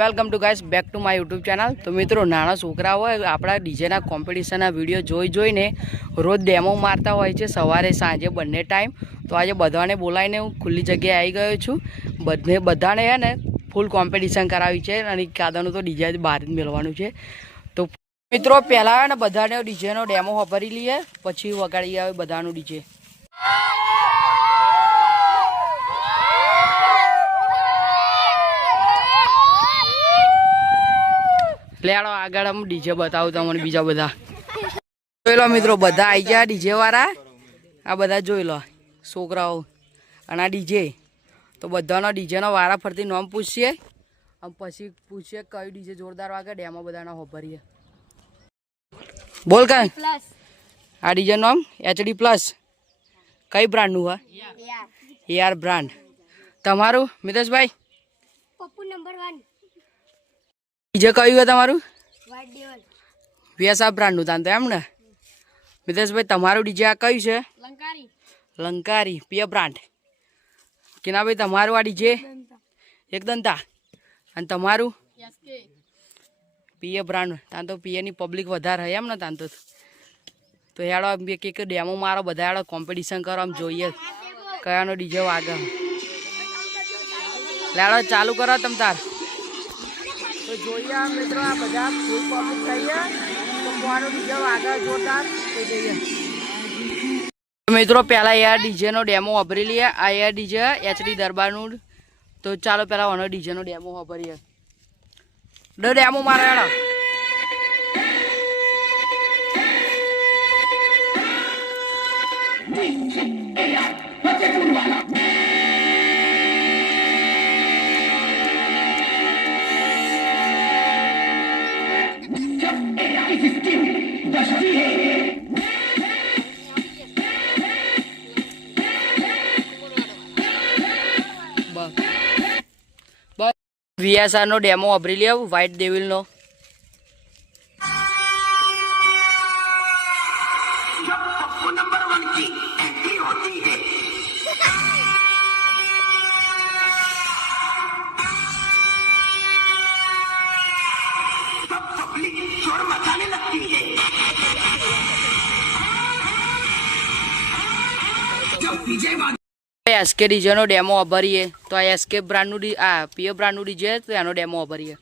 Welcome to guys back to my YouTube channel. તો મિત્રો નાના છોકરા હોય આપણા ડીજેના કોમ્પિટિશનના વિડીયો જોઈને રોજ ડેમો મારતા હોય છે સવારે સાંજે બંને ટાઈમ। તો આજે બધાને બોલાવીને હું ખુલ્લી જગ્યાએ આવી ગયો છું। બધાને હે ને ફૂલ કોમ્પિટિશન કરાવી છે અને કાદાનું તો ડીજે બહાર જ મેળવાનું છે। તો મિત્રો પહેલાં ને બધાને ડીજેનો ડેમો વાપરી લઈએ પછી વગાડી આવે બધાનું ડીજે। લેડો આગળ હું ડીજે બતાવું તમને બીજા બધા જોઈ લો મિત્રો બધા આવી ગયા ડીજે વાળા આ બધા જોઈ લો છોકરાઓ અને આ ડીજે તો બધાનો ડીજેનો વારા ફરતી નામ પૂછીએ આમ પછી પૂછીએ કયું ડીજે જોરદાર વાગે ડેમો બધાના હોભરીએ બોલ કાંઈ આ ડીજે નામ HD પ્લસ કઈ બ્રાન્ડનું હા AR બ્રાન્ડ તમારું મિતેશભાઈ પપ્પુ નંબર 1 ડીજે કયું છે તમારું VSR બ્રાન્ડનું તાન તો એમ ને મિતેશભાઈ તમારું ડીજે આ કયું છે લંકારી પીએ બ્રાન્ડ કેના ભાઈ તમારું આ ડીજે એકદંતા અને તમારું પીએ બ્રાન્ડ તાન તો પીએની પબ્લિક વધારે હોય એમ ને તાન તો હેડો એક એક ડેમો મારો બધા હેડો કોમ્પિટિશન કરો આમ જોઈએ કયાનો ડીજે વાગે લેડો ચાલુ કરો તમ તાર તો જોઈએ મિત્રો આ બધા ફૂલ પબ્લિક થઈએ તો કોનો ડીજે વાગે જોરદાર તો જોઈએ મિત્રો પહેલાં યાર ડીજેનો ડેમો વાપરી લઈએ આ યાર ડીજે HD દરબારનું તો ચાલો પહેલાં ઓનો ડીજેનો ડેમો વાપરીએ ડેમો મારે હેડો VSR નો ડેમો વાપરી લે વ્હાઇટ ડેવિલ નો SK ડીજે નો ડેમો વાપરીએ તો આ SK બ્રાન્ડનું આ પીએ બ્રાન્ડનું ડીજે તો એનો ડેમો વાપરીએ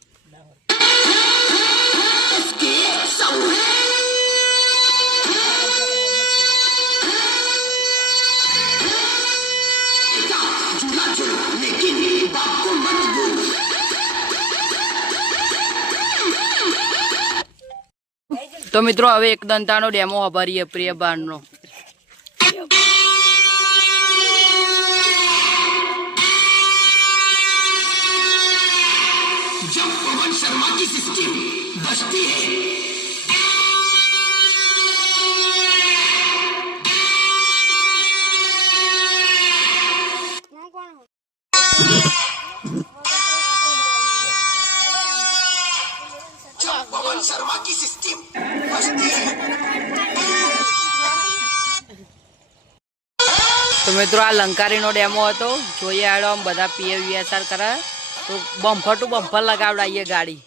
તો મિત્રો હવે એક દંતાનો ડેમો વાપરીએ પ્રિય બ્રાન્ડનો शर्मा की सिस्टम बचती है जब पवन शर्मा की सिस्टम बचती है તો મિત્રો આ લંકારીનો ડેમો હતો જોઈએ આડો આમ બધા પીએ VSR કરે તો બમ્પર ટુ બમ્પર લગાવડાવીએ ગાડી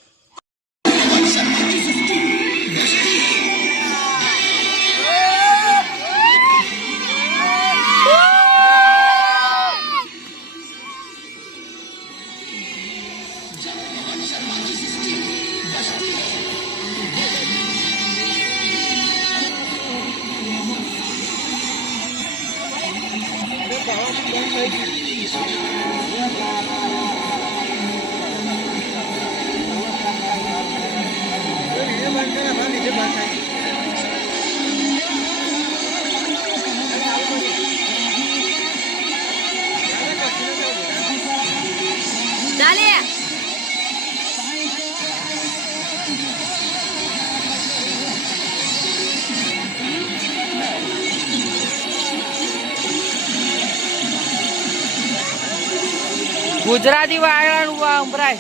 ગુજરાતી વાળાનું સંભળાય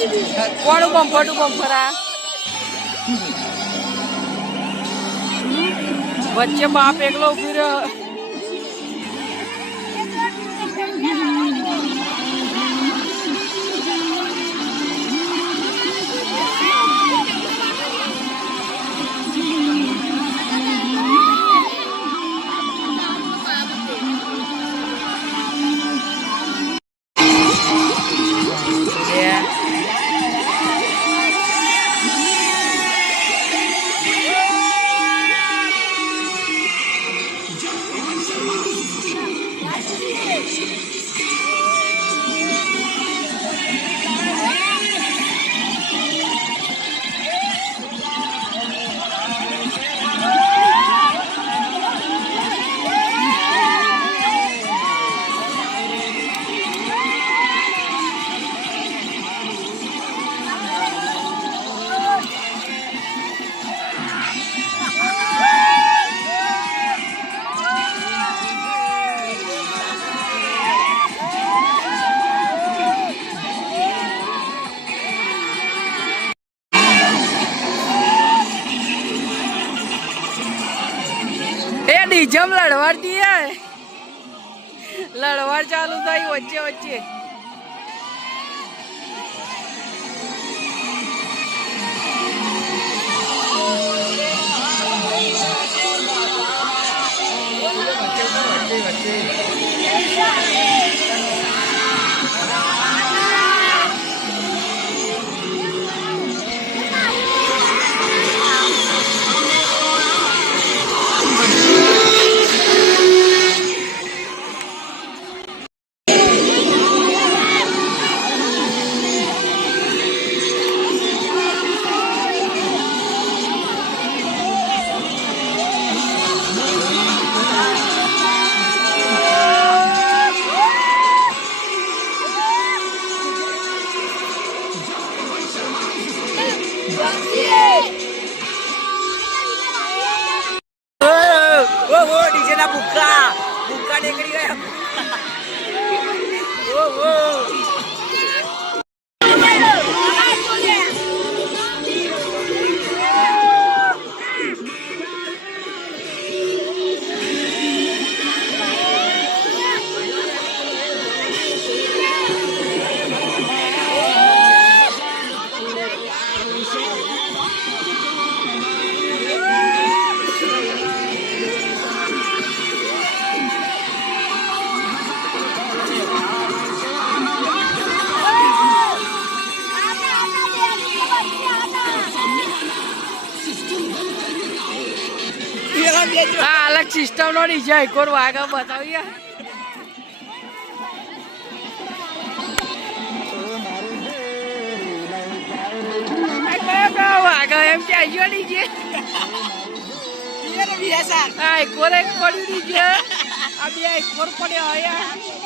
કોનું બમ્પર ટુ બમ્પર આ વચ્ચે બાપ એકલો ઉભી રહ્યો. ડીજમ લડવાડતી હે લડવાડ ચાલુ થઈ વચ્ચે વચ્ચે डीजे ना बुक्का बुक्का નીકળી ગયો આ અલગ સિસ્ટમ નો ડીજે કોર વાગા બતાવીએ વાગા એમ કે આજો ડીજે હા કોર એક પડ્યું ડીજે આ બે એક કોર પડ્યો આયા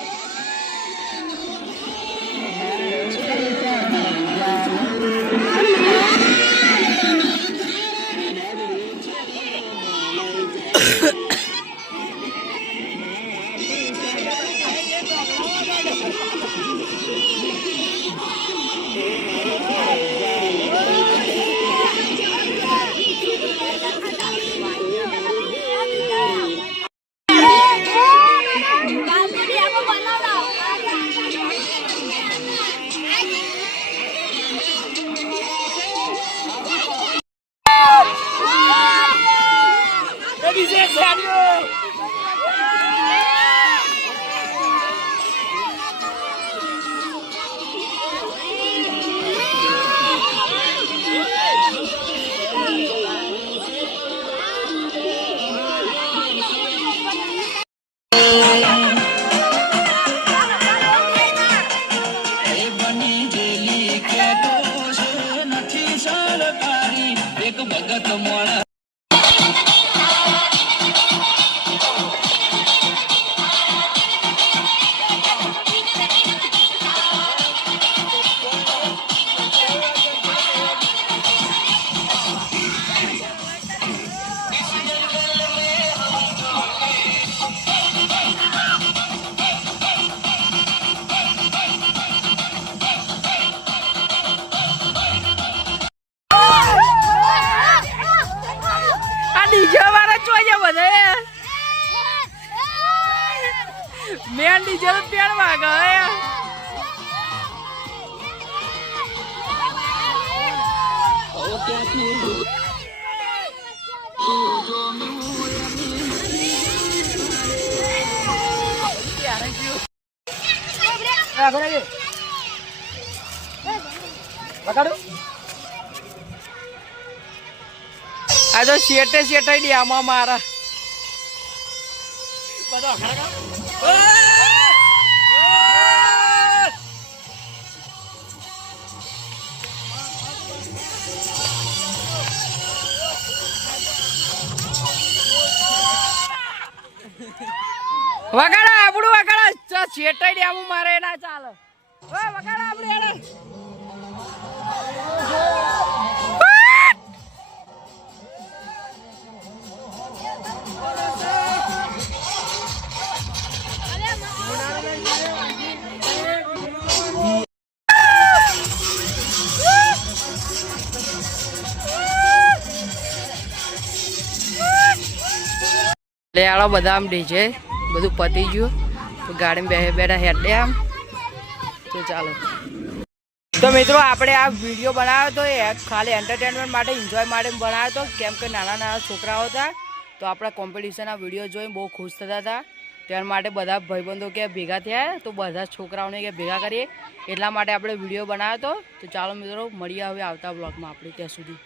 પેણ વાગે યાર. આ તો શેટે શેટે ડિયામાં મારા વગાડા આપણું વગાડા શેટે ડિયામાં મારે ના ચાલે. વગાડા આપણું હેડે. લે આળો બધા આમ ડીજે બધું પતી ગયું તો ગાડીમાં બેઠા બેઠા હેડે આમ તો ચાલો. તો મિત્રો આપણે આ વિડીયો બનાવ્યો હતો એ ખાલી એન્ટરટેનમેન્ટ માટે એન્જોય માટે બનાવ્યો હતો કેમ કે નાના નાના છોકરાઓ હતા તો આપણા કોમ્પિટિશનના વિડીયો જોઈને બહુ ખુશ થતા હતા. તેના માટે બધા ભાઈબંધો કે ભેગા થયા તો બધા છોકરાઓને કે ભેગા કરીએ એટલા માટે આપણે વિડીયો બનાવ્યો હતો. તો ચાલો મિત્રો મળીએ હવે આવતા બ્લોગમાં આપણે ત્યાં સુધી.